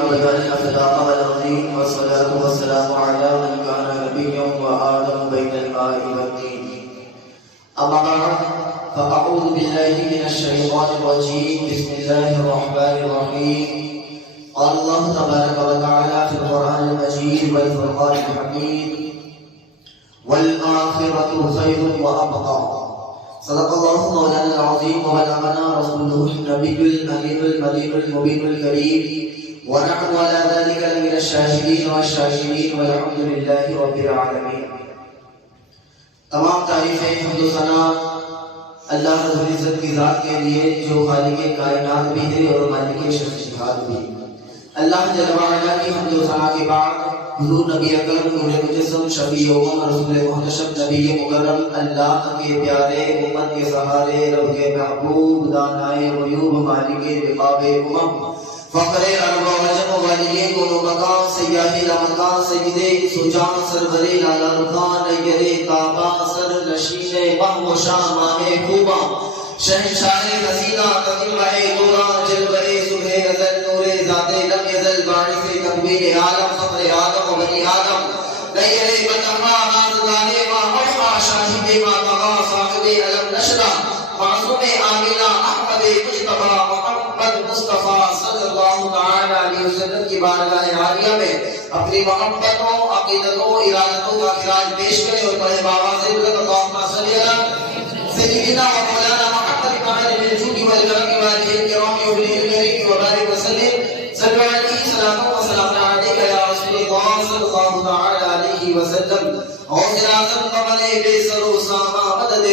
أبدا فلا العظيم والصلاة والسلام على من كان نبيا وآدم بين الماء والدين. أما بعد فأعوذ بالله من الشيطان الرجيم. بسم الله الرحمن الرحيم. قال الله تبارك وتعالى في القرآن المجيد والفرقان الحميد: والآخرة خير وأبقى. صدق الله مولانا العظيم وبلغنا رسوله النبي الأمين المدين المبين الكريم، ونحن على ذلك لمن الشاهدين والشاكرين والحمد لله رب العالمین. تمام تعریفیں حمد و ثنا اللہ رب العزت کی ذات کے لیے جو خالق کائنات بھی ہے اور مالک شخصیات بھی. اللہ جل وعلا کی حمد و ثنا کے بعد حضور نبی اکرم نور مجسم شفیع امم رسول محتشم نبی مکرم اللہ کے پیارے امت کے سہارے رب کے محبوب دانائے غیوب مالک رقاب امم فخر ارب و عجم والی گلو مقام سیاہی لمقام سید سجان سرور لالا رخان نیر تابا سر نشین مہ و شام ماہ خوبا شہنشاہ حسینہ تقیبہ دوران جلوہ صبح ازل نور ذات لم یزل باعث تکوین عالم فخر آدم و بنی آدم نیر بطرما رازدانے ما مرحا شاہد ما تغا صاحب علم نشرہ معصوم آمینہ احمد مجتبہ محمد مصطفیٰ صلی اللہ تعالی علیہ وسلم کی بارگاہ عالیہ میں اپنی محبتوں عقیدتوں ارادتوں کا خراج پیش کریں اور پڑھے بآواز بلند اللہم صلی اللہ سیدنا و مولانا محمد قائد بالجود والکرم والہ الکرام یبلی الکریم وبارک وسلم صلی اللہ علیہ صلاۃ و سلام علیکہ یا رسول اللہ صلی اللہ تعالی علیہ وسلم. غوث اعظم قمر بے سر و سامہ مدد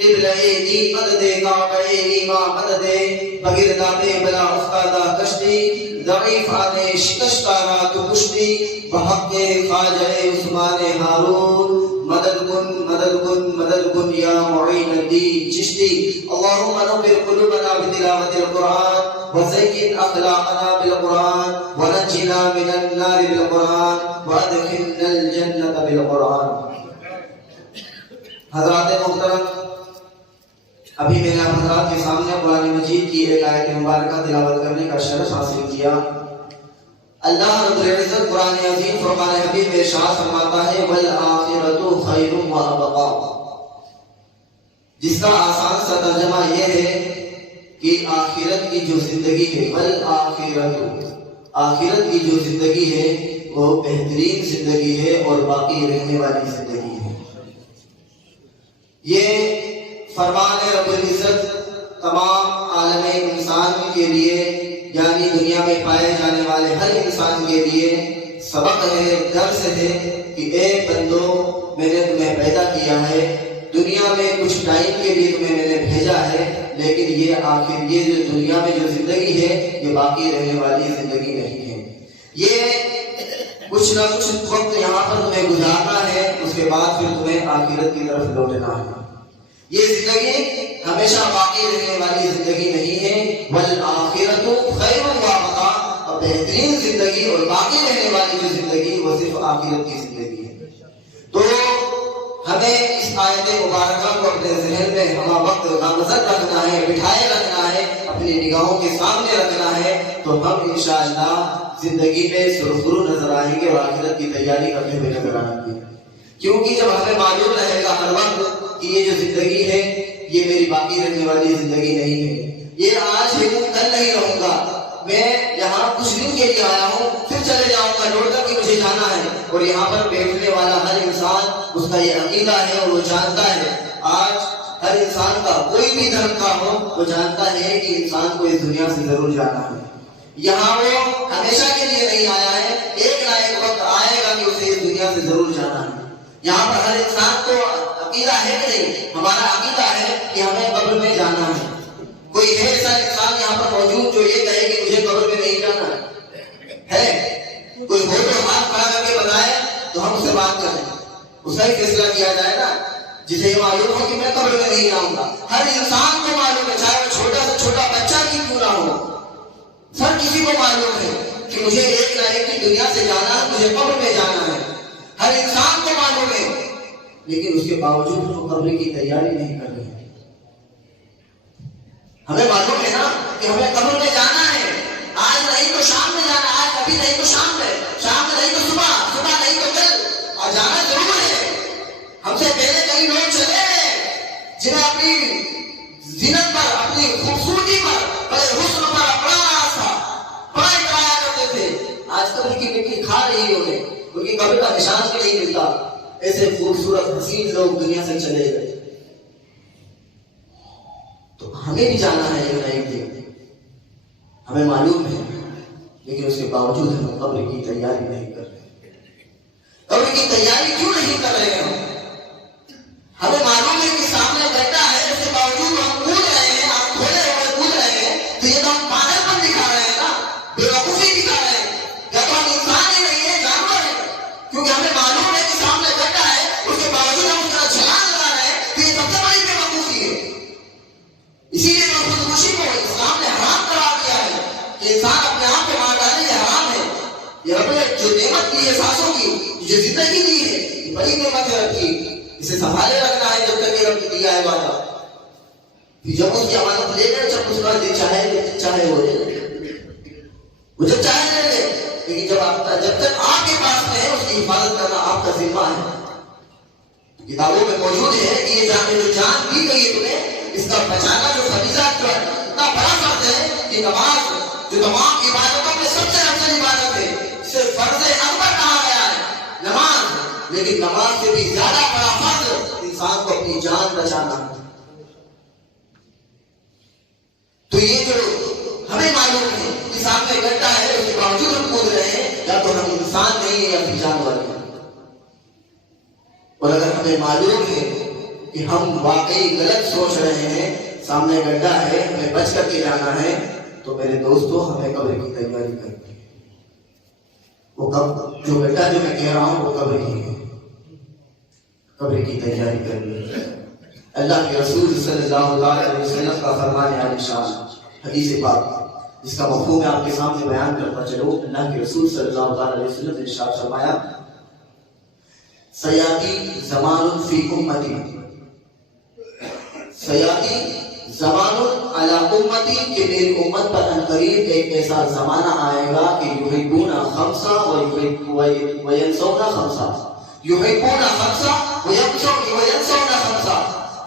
قبلہ دین مدد کعبہ ایمان مدد بگرداب بلا افتادہ کشتی ضعیف آنے شکشتارہ تو کشتی بحق خواجہ عثمان ہارون مدد کن مدد کن مدد کن یا معین الدین چشتی. اللہم نور قلوبنا بتلاوت القرآن وزین اخلاقنا بالقرآن ونجنا من النار بالقرآن وادخلنا الجنت بالقرآن. حضرات محترم، ابھی میں نے حضرات کے سامنے قرآن مجید کی ایک آیت مبارکہ تلاوت کرنے کا شرف حاصل کیا. اللہ رب العزت قرآن عظیم فرقان حبیب میں ارشاد فرماتا ہے والآخرۃ خیر وابقا، جس کا آسان سا ترجمہ یہ ہے کہ آخرت کی جو زندگی ہے، والآخرۃ، آخرت کی جو زندگی ہے وہ بہترین زندگی ہے اور باقی رہنے والی زندگی ہے. یہ فرمان رب العزت تمام عالم انسان کے لیے، یعنی دنیا میں پائے جانے والے ہر انسان کے لیے سبق ہے، درس ہے کہ اے بندو، میں نے تمہیں پیدا کیا ہے، دنیا میں کچھ ٹائم کے لیے تمہیں میں نے بھیجا ہے، لیکن یہ آخر یہ جو دنیا میں جو زندگی ہے یہ باقی رہنے والی زندگی نہیں ہے. یہ کچھ نہ کچھ وقت یہاں پر تمہیں گزارنا ہے، اس کے بعد پھر تمہیں آخرت کی طرف لوٹنا ہے. یہ زندگی ہمیشہ باقی رہنے والی زندگی نہیں ہے. والآخرۃ خیر وابقا، اور بہترین زندگی اور باقی رہنے والی جو زندگی وہ صرف آخرت کی زندگی ہے. تو ہمیں اس آیت مبارکہ کو اپنے ذہن میں ہمہ وقت نامزد رکھنا ہے، بٹھائے رکھنا ہے، اپنی نگاہوں کے سامنے رکھنا ہے، تو ہم انشاءاللہ زندگی میں سرخرو نظر آئیں گے اور آخرت کی تیاری کرتے ہوئے نظر آئیں گے. کیونکہ جب ہمیں معلوم رہے گا ہر وقت کہ یہ جو زندگی ہے یہ میری باقی رہنے والی زندگی نہیں ہے، یہ آج ہے کل نہیں رہوں گا، میں یہاں کچھ دن کے لیے آیا ہوں پھر چلے جاؤں گا، لوٹ کر کے مجھے جانا ہے. اور یہاں پر بیٹھنے والا ہر انسان اس کا یہ عقیدہ ہے اور وہ جانتا ہے. آج ہر انسان کا کوئی بھی دھرم کا ہو وہ جانتا ہے کہ انسان کو اس دنیا سے ضرور جانا ہے. یہاں وہ ہمیشہ کے لیے نہیں آیا ہے، ایک نہ ایک وقت آئے گا کہ اسے اس دنیا سے ضرور جانا ہے. یہاں پر ہر انسان کو عقیدہ ہے کہ نہیں؟ ہمارا عقیدہ ہے کہ ہمیں قبر میں جانا ہے. کوئی ہے ایسا انسان یہاں پر موجود جو یہ کہے کہ مجھے قبر میں نہیں جانا ہے؟ کوئی ہو تو ہاتھ کھڑا کر کے بتائے تو ہم اسے بات کریں، اس کا ہی فیصلہ کیا جائے نا. جسے یہ معلوم ہو کہ میں قبر میں نہیں جاؤں گا، ہر انسان کو معلوم ہے، چاہے وہ چھوٹا سے چھوٹا بچہ کی کیوں نہ ہو، ہر کسی کو معلوم ہے کہ مجھے ایک نہ ایک کی دنیا سے جانا ہے، مجھے قبر میں جانا ہے. ہر انسان کو معلوم ہے، لیکن اس کے باوجود وہ قبر کی تیاری نہیں کر رہے. ہمیں معلوم ہے نا کہ ہمیں قبر میں جانا ہے، آج نہیں تو شام میں جانا ہے، آج نہیں ہونے، ان کی قبر کا نشان بھی نہیں ملتا، ایسے خوبصورت حسین لوگ دنیا سے چلے گئے۔ تو ہمیں بھی جانا ہے ایک دن، ہمیں معلوم ہے، لیکن اس کے باوجود ہم قبر کی تیاری نہیں کر رہے۔ قبر کی تیاری کیوں نہیں کر رہے ہیں؟ ہمیں معلوم ہے کہ سامنے بیٹھا ہے، اس کے باوجود ہم کود رہے ہیں، آپ کھولے ہوئے کود رہے ہیں، تو یہ تو ہم پاگل پن دکھا رہے ہیں نا، بے وقوفی دکھا رہے ہیں، یا تو ہم انسان ہی نہیں ہے، جانور ہے، کیونکہ ہمیں معلوم ہے کہ سامنے بیٹھا ہے، اس کے باوجود ہم اس طرح چھلانگ لگا رہے ہیں، تو یہ سب سے بڑی بے وقوفی ہے۔ اسی لیے خودکشی کو اسلام نے حرام قرار دیا ہے کہ انسان اپنے آپ کو مار ڈالے، یہ حرام ہے۔ یہ رب نے جو نعمت دی ہے سانسوں کی، جو زندگی دی ہے، یہ بڑی نعمت ہے رب کی، اسے سنبھالے رکھنا ہے جب تک یہ رب نے دیا ہے وعدہ۔ پھر جب اس کی امانت لے لے، جب اس کا دل چاہے وہ لے لے، وہ جب چاہے لے لے، لیکن جب تک آپ کے پاس میں ہے، اس کی حفاظت کرنا آپ کا ذمہ ہے۔ کتابوں میں موجود ہے کہ یہ جو جان دی گئی ہے تمہیں، اس کا بچانا جو فریضہ اتنا بڑا فرض ہے کہ نماز جو تمام عبادتوں میں سب سے افضل عبادت ہے، اسے فرض اکبر کہا گیا ہے نماز، لیکن نماز سے بھی زیادہ بڑا فرض انسان کو اپنی جان بچانا ہے۔ تو یہ جو ہمیں معلوم ہے کہ سامنے گڈھا ہے، اس کے باوجود ہم کود رہے ہیں، یا تو ہم انسان نہیں ہیں یا پھر جانور ہیں۔ اور اگر ہمیں معلوم ہے کہ ہم واقعی غلط سوچ رہے ہیں، سامنے گڈھا ہے، ہمیں بچ کر کے جانا ہے، تو میرے دوستو ہمیں قبر کی تیاری کرنی ہے۔ وہ جو گڈھا جو میں کہہ رہا ہوں وہ قبر ہی ہے، قبر کی تیاری کرنی ہے۔ اللہ کے رسول صلی اللہ علیہ وسلم کا فرمان عالی شان حدیث پاک، جس کا مفہوم میں آپ کے سامنے بیان کرتا چلو۔ اللہ کے رسول صلی اللہ علیہ وسلم نے ارشاد فرمایا، سیاتی زمان فی امتی، سیاتی زمان علی امتی، کہ میری امت پر عنقریب ایک ایسا زمانہ آئے گا کہ یحبون خمسہ وینسون خمسہ، یحبون خمسہ وینسون خمسہ،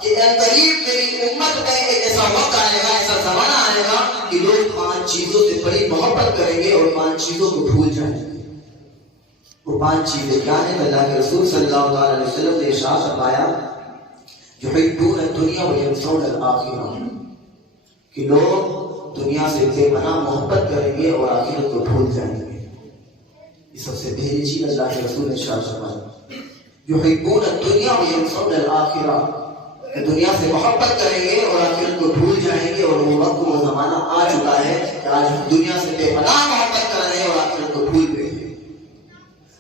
کہ عنقریب میری امت میں ایک ایسا وقت آئے گا، ایسا زمانہ آئے گا کہ لوگ 5 چیزوں سے بڑی محبت کریں گے اور 5 چیزوں کو بھول جائیں گے۔ وہ 5 چیزیں کیا ہیں؟ اللہ کے رسول صلی اللہ علیہ وسلم نے ارشاد فرمایا، یحبون الدنیا وینسون الآخرہ، کہ لوگ دنیا سے بے پناہ محبت کریں گے اور آخرت کو بھول جائیں گے۔ یہ سب سے پہلی چیز اللہ کے رسول نے ارشاد فرمایا، یحبون الدنیا وینسون الآخرہ، کہ دنیا سے محبت کریں گے اور آخرت کو بھول جائیں گے۔ اور وہ وقت وہ زمانہ آ چکا ہے کہ آج ہم دنیا سے بے پناہ محبت کر رہے ہیں اور آخرت کو بھول گئے ہیں۔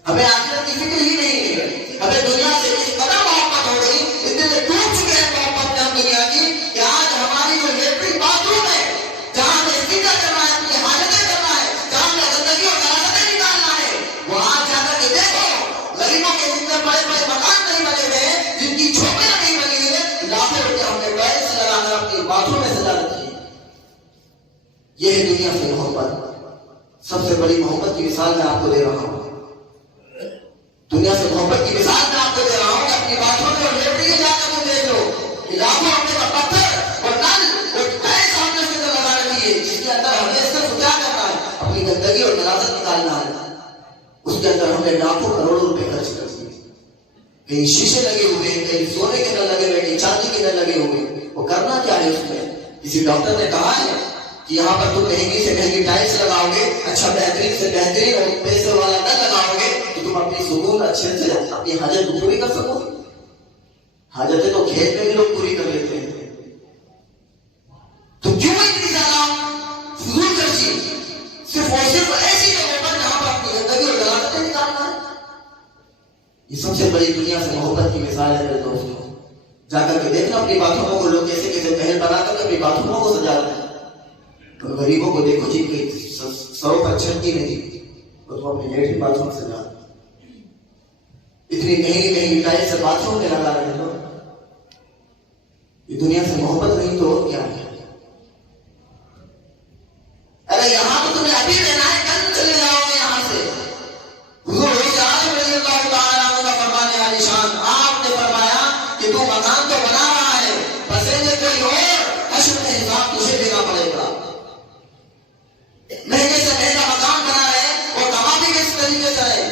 ہمیں آخرت کی فکر ہی نہیں ہے، ہمیں دنیا سے اس قدر محبت ہو گئی، اتنے ڈوب چکے ہیں محبت میں ہم دنیا کی، کہ آج ہماری جو لیٹرین باتھ روم ہے، جہاں ہمیں استنجا کرنا ہے، اپنی حاجتیں کرنا ہے، جہاں ہمیں گندگی اور غلاظتیں نکالنا ہے، وہ آج جا کر کے دیکھو غریبوں کے جن میں بڑے بڑے مکان نہیں بنے ہوئے ہیں، جن کی جھوپڑیاں نہیں بنی ہوئی ہیں، لاکھوں روپے ہم نے ٹائلس لگا کر اپنی باتھ روم میں سجا رکھی ہے۔ یہ ہے دنیا سے محبت۔ سب سے بڑی محبت کی مثال میں آپ کو دے رہا ہوں، دنیا سے محبت کی مثال میں آپ کو دے رہا ہوں کہ اپنی باتوں میں اور لیٹرین جا کر تم دیکھ لو کہ لاکھوں روپے کا پتھر اور نل اور ٹائل سامنے سے لگا رکھی ہے، جس کے اندر ہمیں صرف کیا کرنا ہے؟ اپنی گندگی اور غلاظت نکالنا ہے۔ اس کے اندر ہم نے لاکھوں کروڑوں روپے خرچ کر دیے، کہیں شیشے لگے ہوئے، کہیں سونے کے نل لگے ہوئے، کہیں چاندی کے نل لگے ہوئے۔ وہ کرنا کیا ہے اس میں؟ کسی ڈاکٹر نے کہا ہے کہ یہاں پر تم مہنگی سے مہنگی ٹائلس لگاؤ گے، اچھا بہترین سے بہترین اور پیسے والا نل لگاؤ گے، تو تم اپنی سکون اچھے سے اپنی حاجت کو پوری کر سکو گے۔ حاجتیں تو کھیت میں بھی لوگ پوری کر لیتے ہیں، تو کیوں اتنی زیادہ فضول خرچی صرف اور صرف ایسی جگہ پر جہاں پر اپنی زندگی اور غلاظتیں نکالنا ہے؟ یہ سب سے بڑی دنیا سے محبت کی مثال ہے میرے دوستوں۔ جا کر کے دیکھنا اپنی باتھ روموں کو، لوگ کیسے کیسے محل بنا کر اپنی باتھ روموں کو سجا رہے ہیں۔ تو غریبوں کو دیکھو جن کی سروں پر چھت کی نہیں، اور تم اپنی لیٹرین باتھ روم سجا رہے ہیں، اتنی مہنگی مہنگی ٹائل سے باتھ روم میں لگا رہے ہیں لوگ۔ یہ دنیا سے محبت نہیں تو اور کیا ہے؟ ارے یہاں تو تمہیں ابھی رہنا ہے، کل چلے جاؤ گے یہاں سے۔ حضور عالم رضی اللہ تعالیٰ عنہ کا فرمان عالی شان، آپ نے فرمایا کہ تو مکان تو بنا رہا ہے، پسندے کوئی اور، حشر میں حساب تجھے دینا پڑے گا۔ مہنگے سے مہنگا مکان بنا رہے اور کما بھی کس طریقے سے ہے،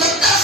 70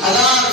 1000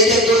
1-2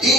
3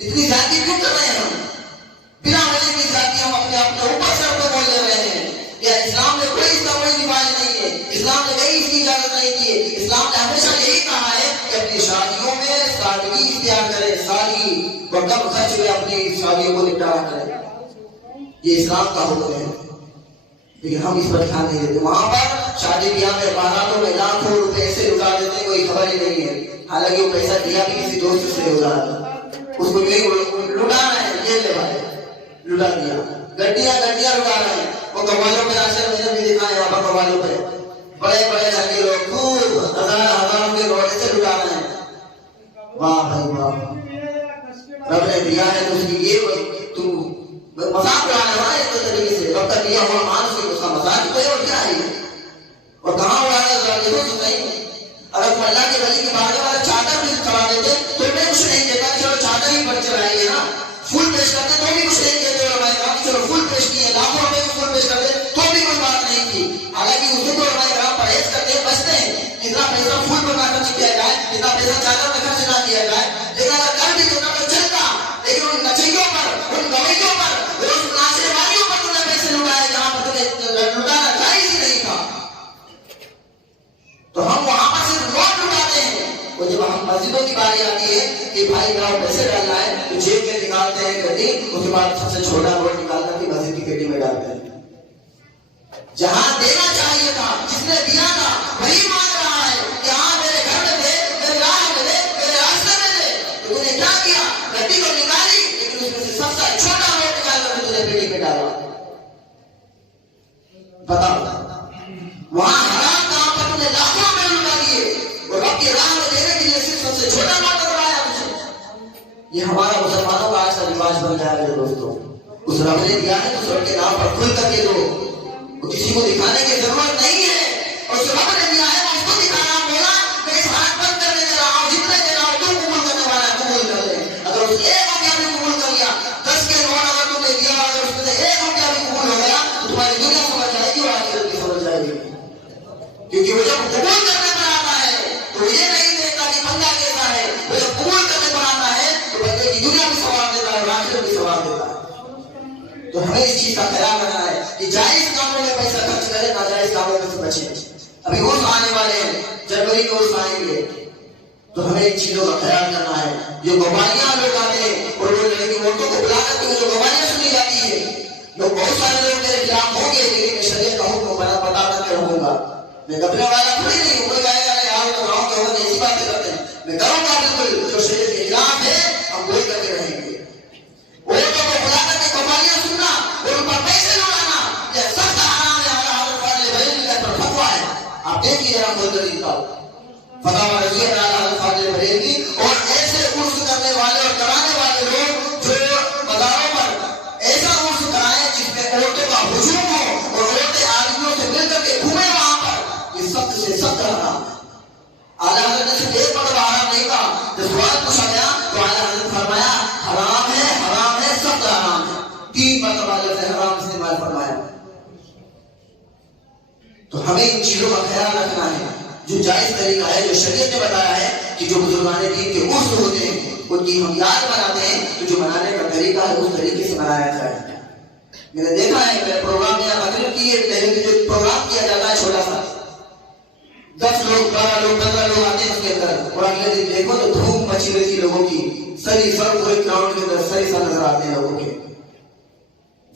اتنی زیادتی کیوں کر رہے ہیں ہم؟ بنا وجہ کی زیادتی ہم اپنے اوپر سر پہ بول لے رہے ہیں کہ اسلام نے کوئی اس کا کوئی رواج نہیں ہے، اسلام نے کہیں اس کی اجازت نہیں دی ہے۔ اسلام نے ہمیشہ یہی کہا ہے کہ اپنی شادیوں میں سادگی اختیار کرے، سادگی، اور کم خرچ میں اپنی شادیوں کو نپٹارا کرے، یہ اسلام کا حکم ہے۔ لیکن ہم اس پر دھیان نہیں دیتے، وہاں پر شادی بیاہ میں باراتوں میں لاکھوں روپے ایسے لٹا دیتے ہیں، کوئی خبر ہی نہیں ہے، حالانکہ وہ پیسہ دیا بھی کسی دوست سے ہوگا، اس کو یہی لٹا رہے ہیں، یہ لے بھائی لٹا دیا، گڈیاں لٹا رہے ہیں۔ وہ قوالوں پہ راشن میں بھی دکھائے، وہاں پر قوالوں پہ بڑے بڑے گھر کے لوگ خوب ہزاروں کے روڈ سے لٹا رہے ہیں۔ واہ بھائی واہ، رب نے دیا ہے تو اس کی یہ تو مذاق اڑا رہا ہے اس طریقے سے، رب کا دیا ہوا مان سے اس کا مذاق کوئی اور کیا ہے؟ اور کہاں اڑا رہا ہے دیکھو تو نہیں۔ اگر تم اللہ کے ولی کے بارے والا چادر بھی چڑھا دیتے تو میں کچھ نہیں دیتا، چلو چادر ہی پر چڑھائیں گے نا، پھول پیش کرتے تو بھی کچھ نہیں دیتے، اور میں کہا چلو پھول پیش کیے، لاکھوں روپے کو پھول پیش کرتے تو بھی کوئی بات نہیں تھی۔ حالانکہ اس کو ہمارے پرہیز کرتے ہیں، بچتے ہیں کتنا پیسہ پھول پر نہ خرچ کیا جائے، کتنا پیسہ چادر پر خرچ نہ کیا جائے، لیکن اگر کر بھی دیتا تو چلتا، لیکن ان نچیوں پر، ان گویوں پر، اس ناچنے والیوں پر تم نے پیسے لٹائے جہاں پر تمہیں لٹانا جائز ہی نہیں تھا۔ تو ہم وہاں پر صرف نوٹ لٹاتے ہیں، اور جب ہم مسجدوں کی باری آتی ہے کہ بھائی جاؤ پیسے ڈالنا ہے تو جیب میں نکالتے ہیں گڈی، اس کے بعد سب سے چھوٹا نوٹ نکال کر کے مسجد کی پیٹی میں ڈالتے ہیں۔ جہاں دینا چاہیے تھا، جس نے دیا تھا وہی مانگ رہا ہے کہ ہاں میرے گھر میں دے، میرے راہ میں دے، میرے راستے میں دے۔ تو تم نے کیا کیا؟ گڈی کو نکالی، لیکن اس میں سے سب سے چھوٹا نوٹ نکال کر تم نے پیٹی میں ڈالا۔ بتاؤ، وہاں حرام کام پر تم نے لاکھوں میں لٹا دیے، اور رب کی راہ میں دینے کے لیے صرف سب سے چھوٹا نوٹ کروایا مجھے۔ یہ ہمارا مسلمانوں کا آج کا رواج بن جائے گا دوستوں۔ اس رب نے دیا ہے تو رب کے نام پر کھل کر کے دو، کسی کو دکھانے کی ضرورت نہیں ہے، اور جو رب نے دیا ہے وہ اس کو دکھانا ہوگا۔ میں اس ہاتھ بند کرنے دے رہا ہوں، جتنے دے رہا ہوں تو قبول کرنے والا ہے، قبول کر لے۔ اگر اس ایک روپیہ بھی قبول کر لیا، 10 کے نوٹ اگر تم نے دیا، اگر اس میں سے ایک روپیہ بھی قبول ہو گیا تو تمہاری دنیا سمجھ جائے گی اور آخرت بھی سمجھ جائے گی، کیونکہ وہ جب قبول کرنے پر آتا ہے تو یہ نہیں دیکھتا کہ بندہ کیسا ہے، وہ جب قبول کرنے پر آتا ہے تو بندے کی دنیا بھی ثواب دیتا ہے اور آخرت بھی ثواب دیتا ہے۔ تو ہمیں اس چیز کا خیال رکھنا ہے کہ جائز کاموں میں پیسہ خرچ کرے، ناجائز کاموں میں سے بچے۔ ابھی عرس آنے والے ہیں، جنوری کے عرس آئیں گے، تو ہمیں ان چیزوں کا خیال کرنا ہے۔ جو گواہیاں لوگ آتے ہیں اور وہ لڑکی عورتوں کو بلا کر کے جو گواہیاں سنی جاتی ہے، لوگ بہت سارے لوگ میرے خلاف ہوں گے، لیکن میں شریعت کا حکم بتا کر کے رہوں گا۔ میں دبنے والا تھوڑی نہیں ہوں، کوئی کہے گا یار تو گاؤں کے عورت ایسی باتیں کرتے ہیں، میں کروں گا بالکل، جو شریعت کے خلاف ہے ہم وہی کر کے رہیں گے۔ عورتوں کو بلا کر کے گواہیاں سننا اور ان پر پیسے لگانا، یہ سخت حرام ہے، ہمارا حضرت بریلوی پر فتویٰ ہے۔ آپ دیکھیے ذرا مدری کا فتویٰ رضی اللہ عنہ بریلوی، اور ایسے عرس کرنے والے اور کرانے والے لوگ جو بازاروں پر ایسا عرس کرائیں جس میں عورتوں کا ہجوم ہو اور عورتیں آدمیوں سے مل کر کے گھومیں وہاں پر، یہ سخت سے سخت حرام ہے۔ اعلیٰ حضرت نے صرف ایک مرتبہ حرام نہیں کہا، جب سوال پوچھا گیا تو اعلیٰ حضرت فرمایا حرام ہے، سخت حرام ہے، 3 مرتبہ لفظ حرام استعمال فرمایا۔ تو ہمیں ان چیزوں کا خیال رکھنا ہے، جو جائز طریقہ ہے، جو شریعت نے بتایا ہے کہ جو بزرگان دین کے عرس ہوتے ہیں ان کی ہم یاد مناتے ہیں، تو جو منانے کا طریقہ ہے اس طریقے سے منایا جائے۔ میں نے دیکھا ہے میرے پروگرام میں مغرب کی جو پروگرام کیا جاتا ہے چھوٹا سا، 10 لوگ 12 لوگ 15 لوگ آتے ہیں اس کے اندر، اور اگلے دن دیکھو تو دھوم مچی رہتی لوگوں کی، سری سر پورے گراؤنڈ کے اندر سری سر نظر آتے ہیں لوگوں کے۔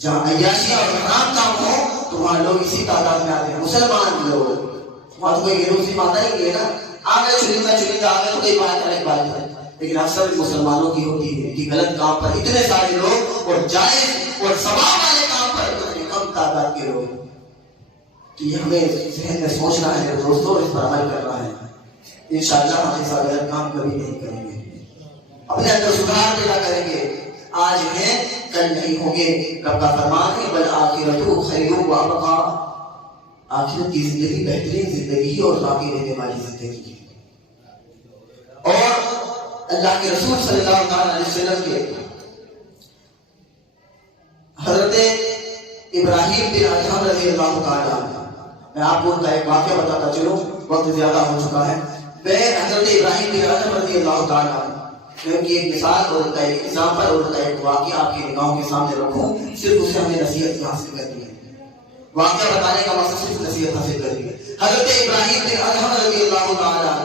جہاں عیاشی اور حرام کام ہو تو وہاں لوگ اسی تعداد میں آتے ہیں، مسلمان لوگ، وہاں تو کوئی ہندو مسلم آتا ہی نہیں ہے نا، آ گئے چنندہ آ گئے تو کوئی بات الگ بات ہے، لیکن اکثر مسلمانوں کی ہوتی ہے کہ غلط کام پر اتنے سارے لوگ اور جائز اور ثواب والے کام پر اتنے کم تعداد کے لوگ، تو یہ ہمیں ذہن میں سوچنا ہے دوستوں، اس پر عمل کرنا ہے۔ انشاءاللہ ہم ایسا غلط کام کبھی نہیں کریں گے، اپنے اندر سدھار پیدا کریں گے، آج ہیں کل نہیں ہوں گے۔ رب کا فرمان ہے بل آخرت خیر و ابقا، آخرت کی زندگی بہترین زندگی ہے اور باقی رہنے والی زندگی ہے۔ اور اللہ کے رسول صلی اللہ علیہ وسلم کے حضرت ابراہیم بن ادہم رضی اللہ تعالیٰ عنہ، میں آپ کو ان کا ایک واقعہ بتاتا چلوں، وقت زیادہ ہو چکا ہے۔ میں حضرت ابراہیم بن ادم رضی اللہ تعالیٰ کی ایک مثال اور کا ایک اضافہ اور کا ایک واقعہ آپ کی نگاہوں کے سامنے رکھوں، صرف اسے ہمیں نصیحت حاصل کرنی ہے، واقعہ بتانے کا مقصد صرف نصیحت حاصل کرنی ہے۔ حضرت ابراہیم بن ادم رضی اللہ تعالیٰ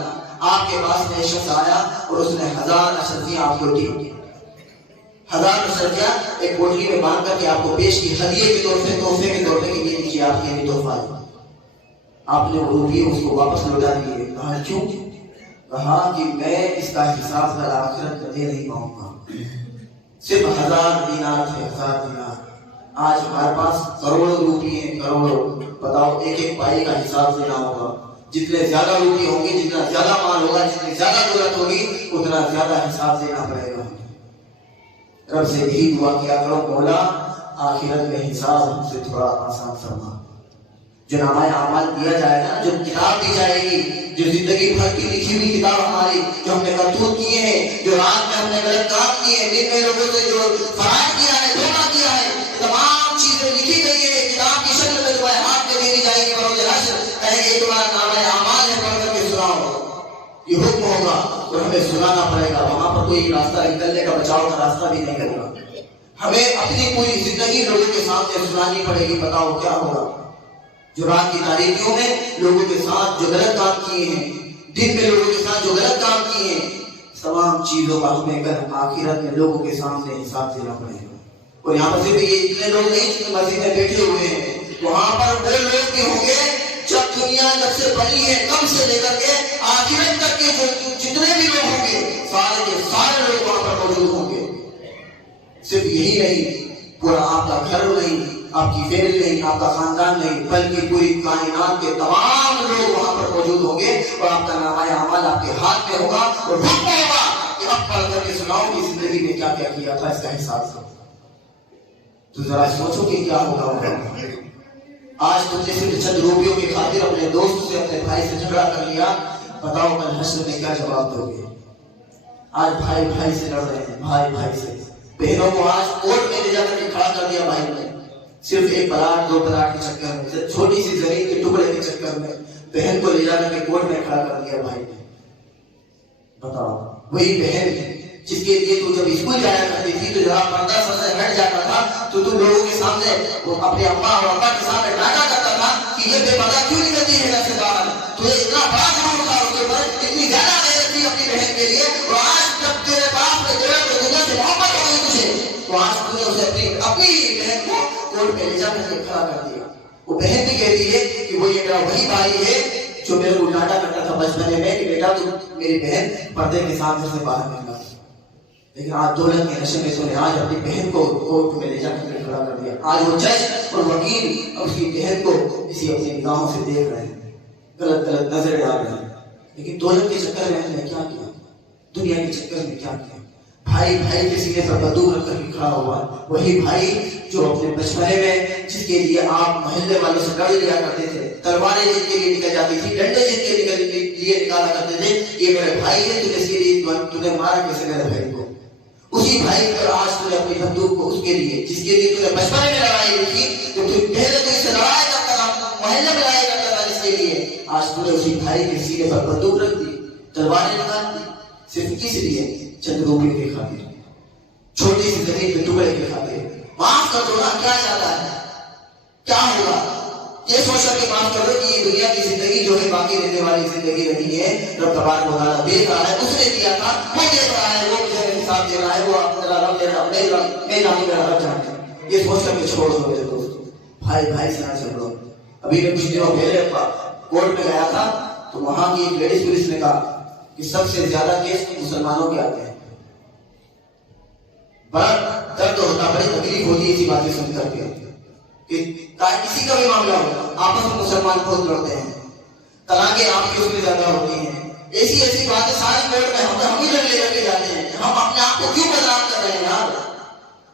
آپ کے پاس میں شخص آیا اور اس نے 1000 اشرفیاں آپ کو دی، 1000 اشرفیاں ایک کوٹری میں باندھ کر کے آپ کو پیش کی، ہدیے کے طور پہ، تحفے کے طور پہ کہ یہ لیجیے آپ کے لیے تحفہ ہے۔ آپ نے وہ روپیے اس کو واپس لوٹا دیے۔ کہا کیوں؟ کہا کہ میں اس کا حساب کل آخرت میں دے نہیں پاؤں گا۔ صرف 1000 دینار تھے، 1000 دینار۔ آج ہمارے پاس کروڑوں روپیے ہیں، کروڑوں، بتاؤ ایک ایک پائی کا حساب دینا ہوگا۔ جتنے زیادہ روپیے ہوں گے، جتنا زیادہ مال ہوگا، جتنی زیادہ ضرورت ہوگی، اتنا زیادہ حساب دینا پڑے گا۔ رب سے یہی دعا کیا کرو، مولا آخرت میں حساب ہم سے تھوڑا آسان فرما۔ جو نامہ اعمال دیا جائے گا، جو کتاب دی جائے گی، جو زندگی بھر کی لکھی ہوئی کتاب ہماری، جو ہم نے کرتوت کیے ہیں، جو رات میں ہم نے غلط کام کیے ہیں، دن میں لوگوں سے جو فرائض کیا ہے، دھوکہ کیا ہے، تمام چیزیں لکھی گئی ہے کتاب کی شکل میں، تمہارے ہاتھ میں دے دی جائے گی بروز حشر۔ کہیں گے تمہارا نامہ اعمال ہے، پڑھ کر کے سناؤ، یہ حکم ہوگا اور ہمیں سنانا پڑے گا۔ وہاں پر کوئی راستہ نکلنے کا، بچاؤ کا راستہ بھی نہیں کرے گا۔ ہمیں اپنی پوری زندگی لوگوں کے سامنے سنانی پڑے گی۔ بتاؤ کیا ہوگا؟ جو رات کی تاریکیوں میں لوگوں کے ساتھ جو غلط کام کیے ہیں، دن میں لوگوں کے ساتھ جو غلط کام کیے ہیں، تمام چیزوں کا ہمیں کل آخرت میں لوگوں کے سامنے حساب دینا پڑے گا۔ اور یہاں پر صرف یہ اتنے لوگ نہیں جتنے مسجد میں بیٹھے ہوئے ہیں، وہاں پر وہ لوگ بھی ہوں گے جب دنیا جب سے بنی ہے کم سے لے کر کے آخرت تک کے جتنے بھی لوگ ہوں گے، سارے کے سارے لوگ وہاں پر موجود ہوں گے۔ صرف یہی نہیں، پورا آپ کا گھر نہیں، آپ کی فیملی نہیں، آپ کا خاندان نہیں، بلکہ پوری کائنات کے تمام لوگ وہاں پر موجود ہوں گے اور آپ کا نامہ اعمال آپ کے ہاتھ میں ہوگا اور حکم ہوگا کہ اب پڑھ کر کے سناؤ کہ زندگی میں کیا کیا کیا تھا، اس کا حساب سے۔ تو ذرا سوچو کہ کیا ہوگا۔ آج تم نے صرف چند روپیوں کی خاطر اپنے دوست سے، اپنے بھائی سے جھگڑا کر لیا، بتاؤ کل حشر میں کیا جواب دو گے؟ آج بھائی بھائی سے لڑ رہے ہیں، بھائی بھائی سے، بہنوں کو آج کورٹ میں لے جا کر کے کھڑا کر دیا بھائی نے، صرف ایک پلاٹ 2 پلاٹ کے چکر میں، چھوٹی سی زمین کے ٹکڑے کے چکر میں بہن کو لے جا کر کے کورٹ میں کھڑا کر دیا بھائی نے۔ بتاؤ وہی بہن جس کے لیے تو جب اسکول جایا کرتی تھی تو ذرا پردہ سر سے ہٹ جاتا تھا تو لوگوں کے سامنے وہ اپنے اما اور ابا کے سامنے ڈانٹا کرتا تھا کہ یہ بے پردہ کیوں نکلتی ہے گھر سے باہر، تو یہ اتنا بڑا ضرور تھا اس کے اوپر، اتنی زیادہ غیرت تھی اپنی بہن کے لیے۔ اور آج جب تیرے پاس میں دنیا سے محبت ہو گئی تجھے، تو آج تم نے اسے اپنی بہن کو کورٹ میں لے جا کر کے کھڑا کر دیا۔ وہ بہن بھی کہتی ہے کہ وہ یہ میرا وہی بھائی ہے جو میرے کو ڈانٹا کرتا تھا بچپنے میں کہ بیٹا تو میری بہن پردے کے ساتھ سے باہر نکلا، لیکن آج دولت کے نشے میں تو نے آج اپنی بہن کو کورٹ میں لے جا کر کھڑا کر دیا۔ آج وہ جج اور وکیل اور اس کی بہن کو اسی اپنی نگاہوں سے دیکھ رہے ہیں، غلط غلط نظر ڈال رہے ہیں۔ لیکن دولت کے چکر میں ہم نے کیا کیا؟ دنیا کے چکر میں کیا کیا؟ بھائی بھائی کے سینے پر بندوق رکھ کر کے کھڑا ہوا، وہی بھائی جو اپنے بچپنے میں جس کے لیے آپ محلے والوں سے ڈر لیا کرتے تھے، تلواریں جن کے لیے نکل جاتی تھی، ڈنڈے جن کے لیے نکالا کرتے تھے، یہ میرے بھائی ہے، تو اس کے لیے تو نے مارا کیسے میرے بھائی کو؟ اسی بھائی پر آج تو نے اپنی بندوق کو اس کے لیے جس کے لیے تو نے بچپنے میں لڑائی ہوئی تھی، تو پہلے تو اس سے لڑائی کرتا تھا، محلے میں لڑائی کرتا تھا، جس کے لیے آج تو نے اسی بھائی کے سینے پر بندوق رکھ دی، تلواریں نکال دی، صرف کس لیے؟ چند روپیوں کی خاطر، چھوٹی سی زمین کے ٹکڑے کے خاطر۔ معاف کر دو نا، کیا چاہتا ہے؟ کیا ہوگا؟ یہ سوچ کر کے معاف کر دو کہ یہ دنیا کی زندگی جو ہے باقی رہنے والی زندگی نہیں ہے، رب تبارک و تعالیٰ دیکھ رہا ہے، اس نے دیا تھا وہ دیکھ رہا ہے، وہ مجھے حساب دے رہا ہے، وہ میرا رب دے رہا ہے، میرا رب جانتا ہے۔ یہ سوچ کر کے چھوڑ دو میرے دوست، بھائی بھائی سے نہ جھگڑو۔ ابھی میں کچھ دنوں پہلے کورٹ میں گیا تھا تو وہاں کی ایک لیڈیز پولیس نے کہا کہ سب سے زیادہ کیس مسلمانوں کے آتے ہیں۔ بڑا درد ہوتا، بڑی تکلیف ہوتی ہے اسی باتیں سن کر کے کہ کسی کا بھی معاملہ ہو آپس میں مسلمان خود لڑتے ہیں، طلاقیں آپ کی اس میں زیادہ ہوتی ہیں، ایسی ایسی باتیں ساری کورٹ میں ہم ہی لڑ لے کر کے جاتے ہیں۔ ہم اپنے آپ کو کیوں بدنام کر رہے ہیں یار؟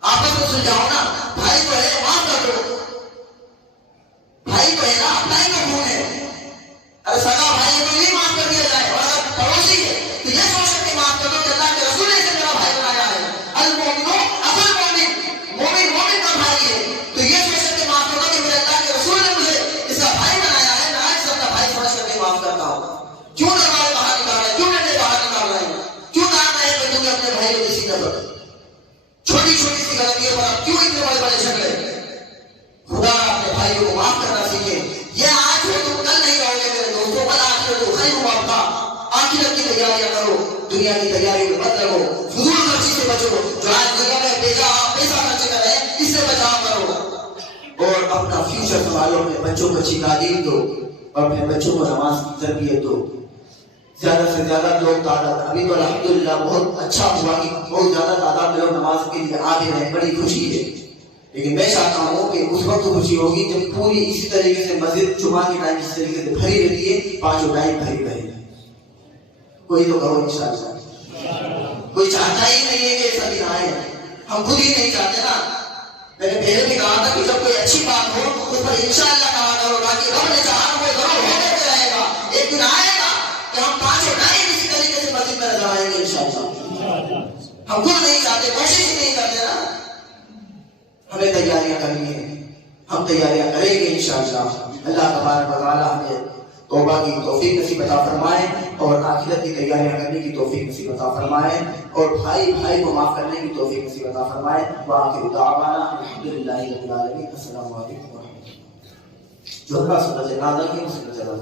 آپس میں سلجھاؤ نا، بھائی کو ہے معاف کر دو، بھائی کو ہے نا، اپنا ہی تو خون ہے، ارے سگا بھائی کو نہیں معاف کر دیا جائے، اور اگر پڑوسی ہے تو یہ سوچ کر کے معاف کر دو کہ اللہ کے رسول نے اسے میرا بھائی بنایا ہے، المومنو اصل مومن، مومن مومن کا بھائی ہے، تو یہ سوچ کر کے معاف کر دو کہ میرے اللہ کے رسول نے مجھے اس کا بھائی بنایا ہے، میں آج سب کا بھائی سمجھ کر کے معاف کرتا ہوں۔ کیوں نہ ہمارے باہر نکال اتنے بڑے بڑے جھگڑے. خدا اپنے بھائیوں کو معاف کرنا سیکھے. یہ آج ہو تم کل نہیں رہو گے میرے دوستوں. بل آخرت خیر و ابقا. آخرت کی تیاریاں کرو, دنیا کی تیاریوں میں مت لگو. فضول خرچی سے بچو. جو آج دنیا میں پیسہ خرچ کر رہے ہیں اس سے بچاؤ کرو. اور اپنا فیوچر سنبھالو. اپنے بچوں کو اچھی تعلیم دو اور اپنے بچوں کو نماز کی تربیت دو. زیادہ سے زیادہ لوگ تعداد, ابھی تو الحمدللہ بہت اچھا ہوا کہ بہت زیادہ تعداد میں لوگ نماز کے لیے آگے رہے, بڑی خوشی ہے. لیکن میں چاہتا ہوں کہ اس وقت خوشی ہوگی جب پوری اسی طریقے سے مسجد جمعہ کی ٹائم اس طریقے سے بھری رہتی ہے, پانچوں ٹائم بھری رہے. کوئی تو کرو انشاءاللہ. کوئی چاہتا ہی نہیں ہے کہ سبھی آئے, ہم خود ہی نہیں چاہتے نا. میں نے پہلے بھی کہا تھا کہ جب کوئی اچھی بات ہو اس پر انشاءاللہ کہا کرو, تاکہ رب نے چاہا وہ ضرور ہونے پہ رہے گا. ایک دن آئے گا کہ ہم پانچوں ٹائم اسی طریقے سے مسجد میں نظر آئیں گے انشاءاللہ. ہم خود نہیں چاہتے, کوشش ہی نہیں کرتے نا. ہمیں تیاریاں کرنی ہے, ہم تیاریاں کریں گے انشاءاللہ. اللہ تبارک و تعالی ہمیں توبہ کی توفیق نصیب عطا فرمائے اور آخرت کی تیاریاں کرنے کی توفیق نصیب عطا فرمائے اور بھائی بھائی کو معاف کرنے کی توفیق نصیب عطا فرمائے. وآخر دعوانا الحمدللہ رب العالمین. السلام علیکم ورحمۃ اللہ. جو اللہ سنت نازل کی سنت چلا